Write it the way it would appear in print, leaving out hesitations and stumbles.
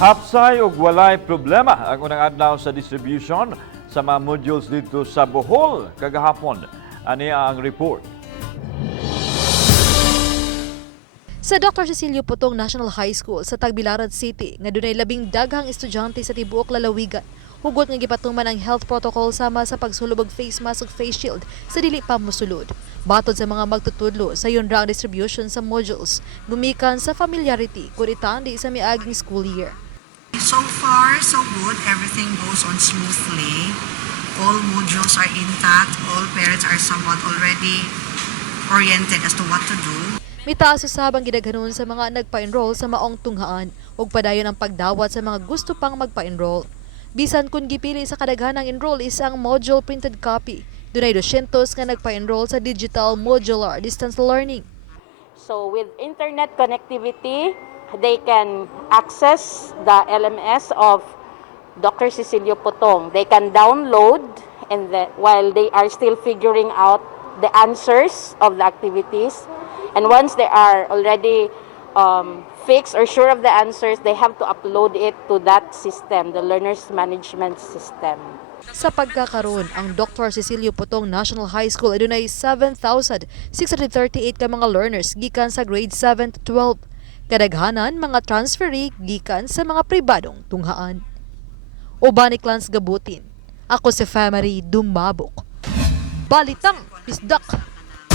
Hapsay ug walay problema ang unang adlaw sa distribution sa mga modules dito sa Bohol kagahapon. Ani ang report. Sa Dr. Cecilio Putong National High School sa Tagbilaran City, nga dunay 10 daghang estudyante sa tibuok lalawigan, hugot nga gipatuman ang health protocol sama sa pagsulod og face mask ug face shield sa dili pa mosulod. Batod sa mga magtutudlo, sa yun ra ang distribution sa modules, gumikan sa familiarity kuritan di sa miaging school year. So far, so good. Everything goes on smoothly. All modules are intact. All parents are somewhat already oriented as to what to do. Mitaas usab ang gidaghanon sa mga nagpa-enroll sa maong tunghaan ug padayon ang pagdawat sa mga gusto pang magpa-enroll. Bisan kung gipili sa kadaghanang enroll isang module printed copy, dunay 200 nga nagpa-enroll sa digital modular distance learning. So with internet connectivity, they can access the LMS of Dr. Cecilio Putong. They can download and while they are still figuring out the answers of the activities. And once they are already fixed or sure of the answers, they have to upload it to that system, the learner's management system. Sa pagkakaroon, ang Dr. Cecilio Putong National High School ay dunay 7,638 ka mga learners gikan sa grade 7 to 12. Kadaghanan mga transferee gikan sa mga pribadong tunghaan. Ubani Clans Gabutin. Ako si Family Dumabok. Balitang Isdak.